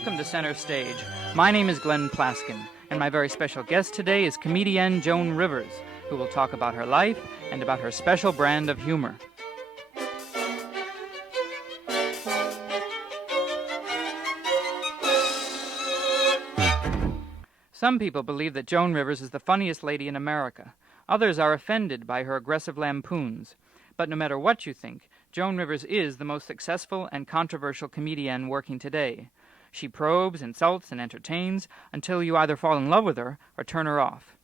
Welcome to Center Stage. My name is Glenn Plaskin, and my very special guest today is comedienne Joan Rivers, who will talk about her life and about her special brand of humor. Some people believe that Joan Rivers is the funniest lady in America. Others are offended by her aggressive lampoons. But no matter what you think, Joan Rivers is the most successful and controversial comedienne working today. She probes, insults, and entertains until you either fall in love with her or turn her off.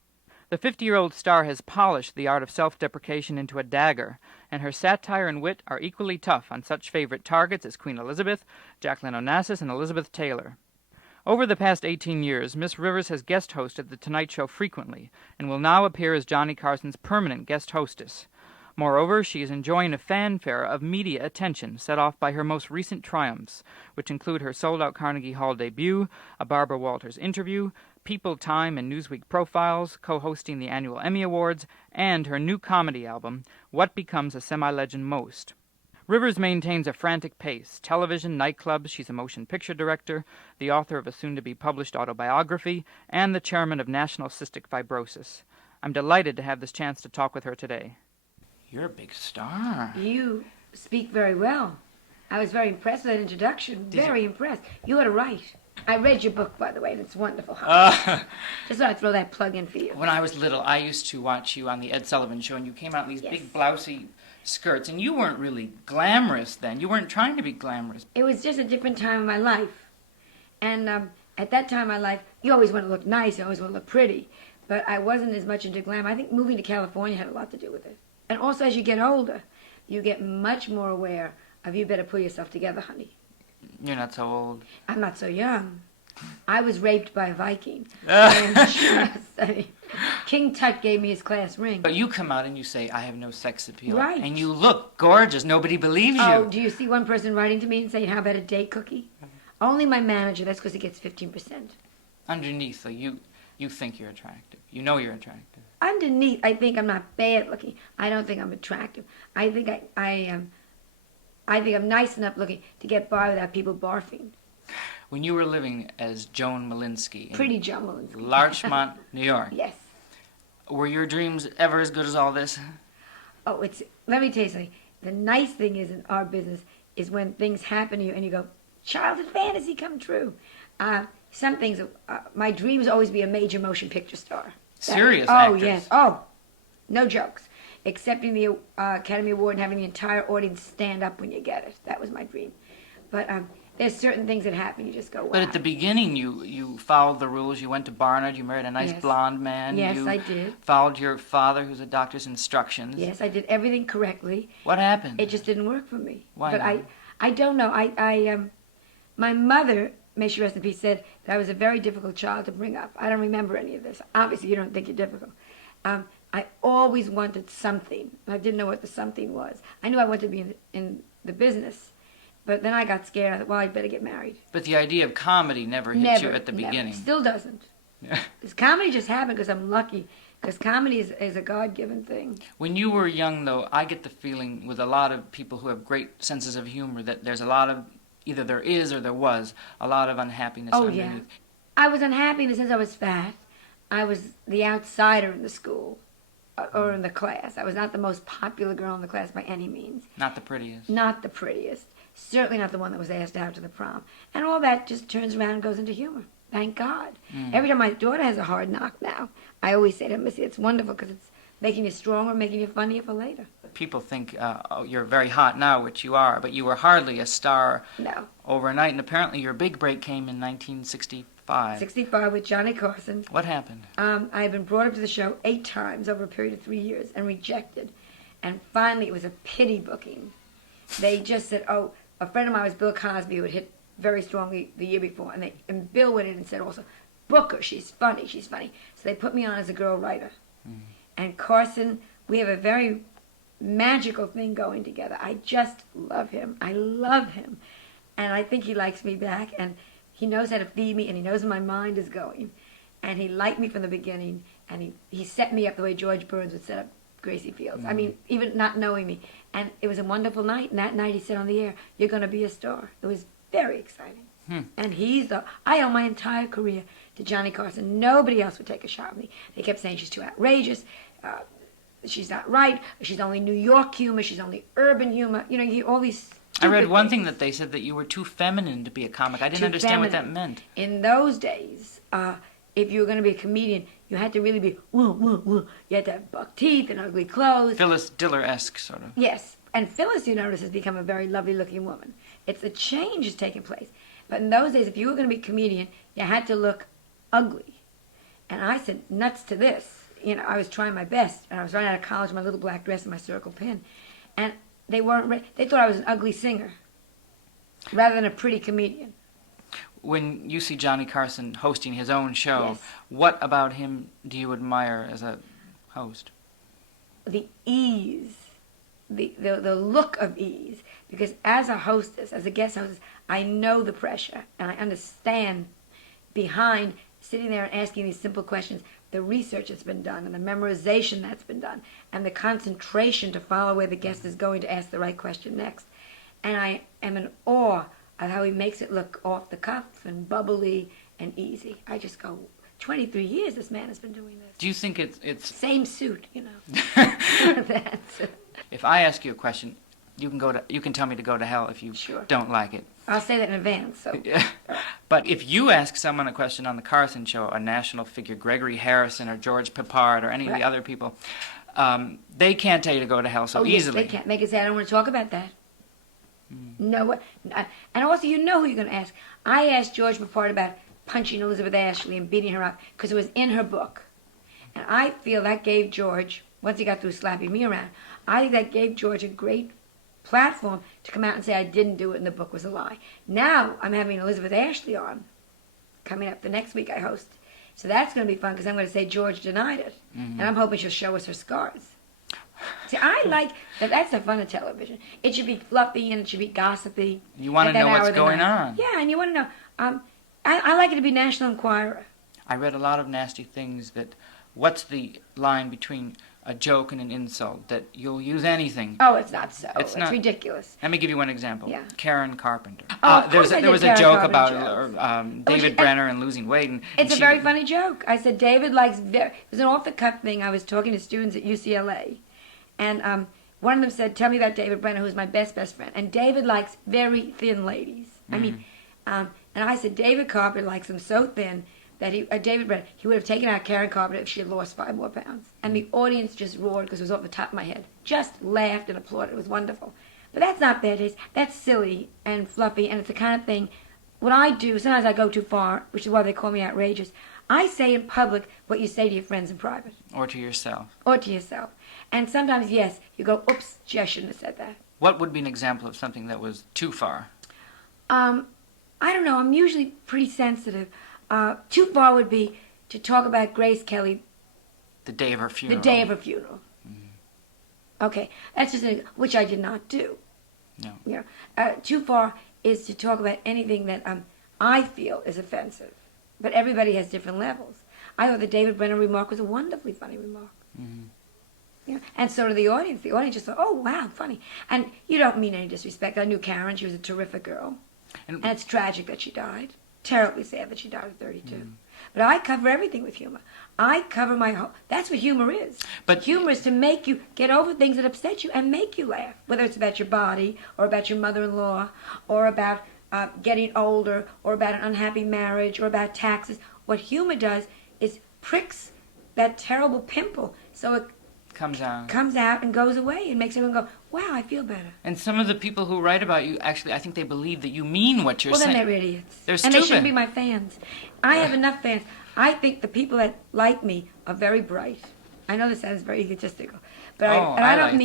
The 50-year-old star has polished the art of self-deprecation into a dagger, and her satire and wit are equally tough on such favorite targets as Queen Elizabeth, Jacqueline Onassis, and Elizabeth Taylor. Over the past 18 years, Miss Rivers has guest hosted The Tonight Show frequently, and will now appear as Johnny Carson's permanent guest hostess. Moreover, she is enjoying a fanfare of media attention set off by her most recent triumphs, which include her sold-out Carnegie Hall debut, a Barbara Walters interview, People, Time, and Newsweek profiles, co-hosting the annual Emmy Awards, and her new comedy album, What Becomes a Semi-Legend Most. Rivers maintains a frantic pace. Television, nightclubs, she's a motion picture director, the author of a soon-to-be-published autobiography, and the chairman of National Cystic Fibrosis. I'm delighted to have this chance to talk with her today. You're a big star. You speak very well. I was very impressed with that introduction. Very impressed. You ought to write. I read your book, by the way, and it's wonderful. Just thought I'd throw that plug in for you. When I was little, I used to watch you on the Ed Sullivan Show, and you came out in these big blousy skirts, and you weren't really glamorous then. You weren't trying to be glamorous. It was just a different time in my life. And at that time in my life, you always want to look nice, you always want to look pretty. But I wasn't as much into glam. I think moving to California had a lot to do with it. And also, as you get older, you get much more aware of you better pull yourself together, honey. You're not so old. I'm not so young. I was raped by a Viking. And King Tut gave me his class ring. But you come out and you say, I have no sex appeal. Right. And you look gorgeous. Nobody believes you. Oh, do you see one person writing to me and saying, how about a date cookie? Only my manager. That's because he gets 15%. Underneath, though, you think you're attractive. You know you're attractive. Underneath, I think I'm not bad looking. I don't think I'm attractive. I think I think I'm nice enough looking to get by without people barfing. When you were living as Joan Malinsky Pretty Joan Malinsky. Larchmont, New York. Yes. Were your dreams ever as good as all this? Oh, let me tell you something. The nice thing is in our business is when things happen to you and you go, childhood fantasy come true. Some things, my dreams always be a major motion picture star. Serious actress. actress. Oh, yes. Oh, no jokes. Accepting the Academy Award and having the entire audience stand up when you get it. That was my dream. But there's certain things that happen, you just go, wow. But at the beginning, you followed the rules. You went to Barnard. You married a nice blonde man. Yes, you I did. Followed your father, who's a doctor's instructions. Yes, I did everything correctly. What happened? It just didn't work for me. Why But not? I don't know. My mother, may she rest in peace, said that I was a very difficult child to bring up. I don't remember any of this. Obviously, you don't think you're difficult. I always wanted something. I didn't know what the something was. I knew I wanted to be in the business. But then I got scared. I thought, well, I'd better get married. But the idea of comedy never hit you at the beginning. Still doesn't. Because comedy just happened because I'm lucky. Because comedy is a God-given thing. When you were young, though, I get the feeling with a lot of people who have great senses of humor that there's a lot of, either there is or there was, a lot of unhappiness underneath. Yeah. I was unhappy in the sense I was fat. I was the outsider in the school or in the class. I was not the most popular girl in the class by any means. Not the prettiest. Not the prettiest. Certainly not the one that was asked out to the prom. And all that just turns around and goes into humor. Thank God. Every time my daughter has a hard knock now, I always say to Missy, it's wonderful because it's making you stronger, making you funnier for later. People think you're very hot now, which you are, but you were hardly a star overnight. And apparently your big break came in 1965. 65 with Johnny Carson. What happened? I had been brought up to the show 8 times over a period of 3 years and rejected. And finally it was a pity booking. They just said, oh, a friend of mine was Bill Cosby, who had hit very strongly the year before, and Bill went in and said also, book her, she's funny. So they put me on as a girl writer. And Carson, we have a very magical thing going together. I just love him. I love him. And I think he likes me back, and he knows how to feed me, and he knows where my mind is going. And he liked me from the beginning, and he set me up the way George Burns would set up Gracie Fields. I mean, even not knowing me. And it was a wonderful night, and that night he said on the air, you're going to be a star. It was very exciting. And I owe my entire career to Johnny Carson. Nobody else would take a shot at me. They kept saying she's too outrageous. She's not right. She's only New York humor. She's only urban humor. You know, you hear all these. I read one thing that they said that you were too feminine to be a comic. I didn't understand what that meant. In those days, if you were going to be a comedian, you had to really be woo, woo, woo. You had to have buck teeth and ugly clothes. Phyllis Diller-esque, sort of. Yes. And Phyllis, you notice, has become a very lovely-looking woman. It's a change is taking place. But in those days, if you were going to be a comedian, you had to look ugly. And I said, nuts to this. You know, I was trying my best. And I was running out of college in my little black dress and my circle pin. And they weren't ready. They thought I was an ugly singer rather than a pretty comedian. When you see Johnny Carson hosting his own show, Yes. what about him do you admire as a host? The ease, the look of ease. Because as a hostess, as a guest hostess, I know the pressure and I understand behind sitting there and asking these simple questions, the research that's been done and the memorization that's been done and the concentration to follow where the guest is going to ask the right question next. And I am in awe of how he makes it look off the cuff and bubbly and easy. I just go, 23 years this man has been doing this. Do you think it's... Same suit, you know. That's it. If I ask you a question, you can tell me to go to hell if you Sure. don't like it. I'll say that in advance. So. But if you ask someone a question on the Carson Show, a national figure, Gregory Harrison or George Peppard or any of the other people, they can't tell you to go to hell so easily. Yes, they can't. They can say, I don't want to talk about that. No. And also, you know who you're going to ask. I asked George Peppard about punching Elizabeth Ashley and beating her up because it was in her book. And I feel that gave George, once he got through slapping me around, I think that gave George a great platform to come out and say I didn't do it and the book was a lie. Now I'm having Elizabeth Ashley on coming up the next week I host. So that's going to be fun because I'm going to say George denied it. And I'm hoping she'll show us her scars. See, I like that. That's the fun of television. It should be fluffy and it should be gossipy. You want to know what's going on. Yeah, and you want to know. I like it to be National Enquirer. I read a lot of nasty things that, what's the line between a joke and an insult, that you'll use anything. Oh, it's not so. It's not. Ridiculous. Let me give you one example. Yeah. Karen Carpenter. Oh, of course there was a Karen joke Carpenter about David Brenner and losing weight. And it's a she, very funny joke. I said David likes it was an off-the-cuff thing. I was talking to students at UCLA, and one of them said, "Tell me about David Brenner, who's my best friend." And David likes very thin ladies. I mean, and I said David Carpenter likes them so thin that David Brenner, he would have taken out Karen Carpenter if she had lost 5 more pounds. And the audience just roared because it was off the top of my head. Just laughed and applauded. It was wonderful. But that's not bad taste. That's silly and fluffy, and it's the kind of thing, what I do, sometimes I go too far, which is why they call me outrageous. I say in public what you say to your friends in private. or to yourself. Or to yourself. And sometimes, yes, you go, oops, gee, I shouldn't have said that. What would be an example of something that was too far? I don't know. I'm usually pretty sensitive. Too far would be to talk about Grace Kelly The day of her funeral. the day of her funeral. Okay, that's just which I did not do. No. You know, too far is to talk about anything that I feel is offensive. But everybody has different levels. I thought the David Brenner remark was a wonderfully funny remark. Yeah, and so did the audience. The audience just thought, oh, wow, funny. And you don't mean any disrespect. I knew Karen. She was a terrific girl. And it's tragic that she died. Terribly sad that she died at 32. But I cover everything with humor. I cover my whole... That's what humor is. But humor is to make you get over things that upset you and make you laugh. Whether it's about your body or about your mother-in-law or about getting older or about an unhappy marriage or about taxes. What humor does is pricks that terrible pimple so it comes out and goes away and makes everyone go, wow, I feel better. And some of the people who write about you, actually, I think they believe that you mean what you're saying. Well, then they're idiots. They're And stupid. they shouldn't be my fans. I have enough fans. I think the people that like me are very bright. I know this sounds very egotistical, but I don't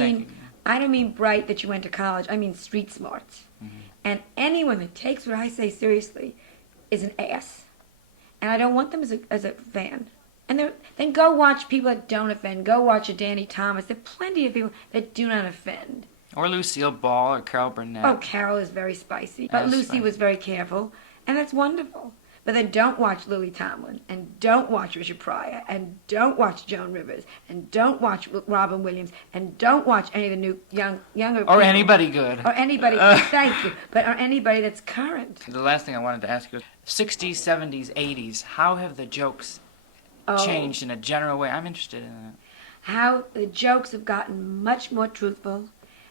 mean bright that you went to college. I mean street smarts. And anyone that takes what I say seriously is an ass. And I don't want them as a fan. And then go watch people that don't offend. Go watch a Danny Thomas. There are plenty of people that do not offend. Or Lucille Ball or Carol Burnett. Oh, Carol is very spicy. But Lucy was very careful. And that's wonderful. But then don't watch Lily Tomlin, and don't watch Richard Pryor, and don't watch Joan Rivers, and don't watch Robin Williams, and don't watch any of the new younger people. Or anybody good. Or anybody, thank you, but or anybody that's current. The last thing I wanted to ask you is 60s, 70s, 80s, how have the jokes changed in a general way? I'm interested in that. How the jokes have gotten much more truthful,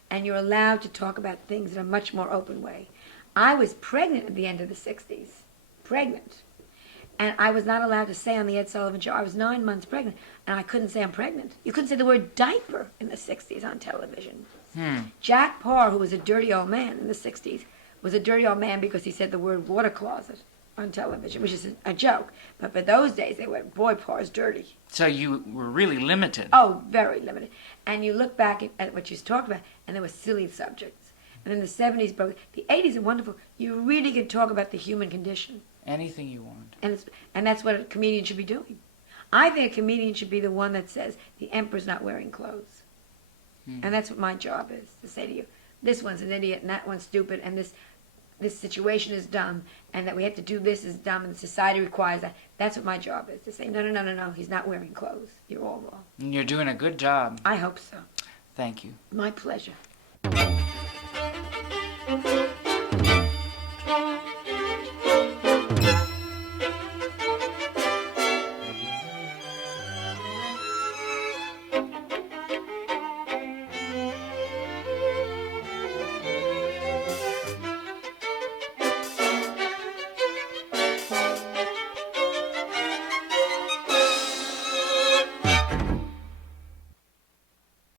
and you're allowed to talk about things in a much more open way. I was pregnant at the end of the 60s. Pregnant. And I was not allowed to say on the Ed Sullivan Show, I was 9 months pregnant, and I couldn't say I'm pregnant. You couldn't say the word diaper in the 60s on television. Jack Parr, who was a dirty old man in the 60s, was a dirty old man because he said the word water closet on television, which is a joke. But for those days, they went, boy, Parr's dirty. So you were really limited. Oh, very limited. And you look back at what you talked about, and there were silly subjects. And in the 70s, but the 80s are wonderful. You really can talk about the human condition. Anything you want. And that's what a comedian should be doing. I think a comedian should be the one that says, the emperor's not wearing clothes. And that's what my job is, to say to you, this one's an idiot, and that one's stupid, and this situation is dumb, and that we have to do this is dumb, and society requires that. That's what my job is, to say, no, he's not wearing clothes. You're all wrong. And you're doing a good job. I hope so. Thank you. My pleasure.